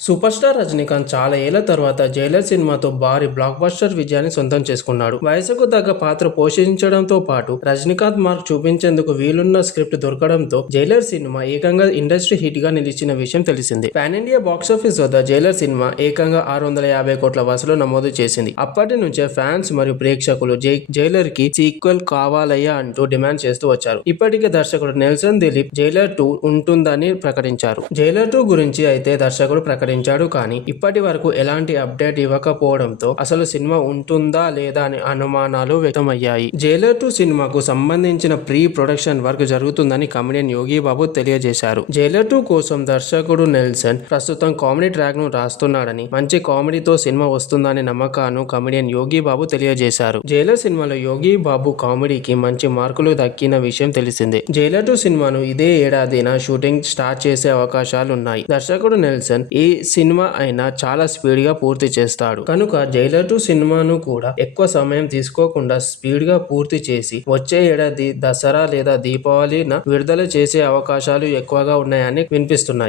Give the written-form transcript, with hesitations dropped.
Super star Rajinikanth చాలా ఏళ్ల తర్వాత జైలర్ సినిమాతో భారీ బ్లాక్ బస్టర్ విజయాన్ని సొంతం చేసుకున్నాడు. వయసుకు తగ్గ పాత్ర పోషించడంతో పాటు రజనీకాంత్ మార్క్ చూపించేందుకు వీలున్న స్క్రిప్ట్ దొరకడంతో జైలర్ సినిమా ఏకంగా ఇండస్ట్రీ హిట్ గా నిలిచిన విషయం తెలిసిందే. పాన్ ఇండియా బాక్సాఫీస్ వద్ద జైలర్ సినిమా ఏకంగా 650 కోట్ల వసూలు నమోదు చేసింది. అప్పటి నుంచే ఫ్యాన్స్ మరియు ప్రేక్షకులు జైలర్ కి సీక్వెల్ కావాలయ్యా అంటూ డిమాండ్ చేస్తూ వచ్చారు. ఇప్పటికే దర్శకుడు నెల్సన్ దిలీప్ జైలర్ 2 ఉంటుందని ప్రకటించారు. జైలర్ 2 గురించి అయితే దర్శకుడు ప్రకటించాడు, కానీ ఇప్పటి వరకు ఎలాంటి అప్డేట్ ఇవ్వకపోవడంతో అసలు సినిమా ఉంటుందా లేదా అని అనుమానాలు వ్యక్తమయ్యాయి. జైలర్ 2 సినిమాకు సంబంధించిన ప్రీ ప్రొడక్షన్ వర్క్ జరుగుతుందని కమెడియన్ యోగి బాబు తెలియజేశారు. జైలర్ 2 కోసం దర్శకుడు నెల్సన్ ప్రస్తుతం కామెడీ ట్రాక్ ను రాస్తున్నాడని, మంచి కామెడీతో సినిమా వస్తుందనే నమ్మకాన్ని కమెడియన్ యోగి బాబు తెలియజేశారు. జైలర్ సినిమాలో యోగి బాబు కామెడీకి మంచి మార్కులు దక్కిన విషయం తెలిసిందే. జైలర్ 2 సినిమాను ఇదే ఏడాదిన షూటింగ్ స్టార్ట్ చేసే అవకాశాలున్నాయి. దర్శకుడు నెల్సన్ ఈ సినిమా అయినా చాలా స్పీడ్ గా పూర్తి చేస్తాడు కనుక జైలర్ 2 సినిమాను కూడా ఎక్కువ సమయం తీసుకోకుండా స్పీడ్ గా పూర్తి చేసి వచ్చే ఏడాది దసరా లేదా దీపావళిన విడుదల చేసే అవకాశాలు ఎక్కువగా ఉన్నాయని వినిపిస్తున్నాయి.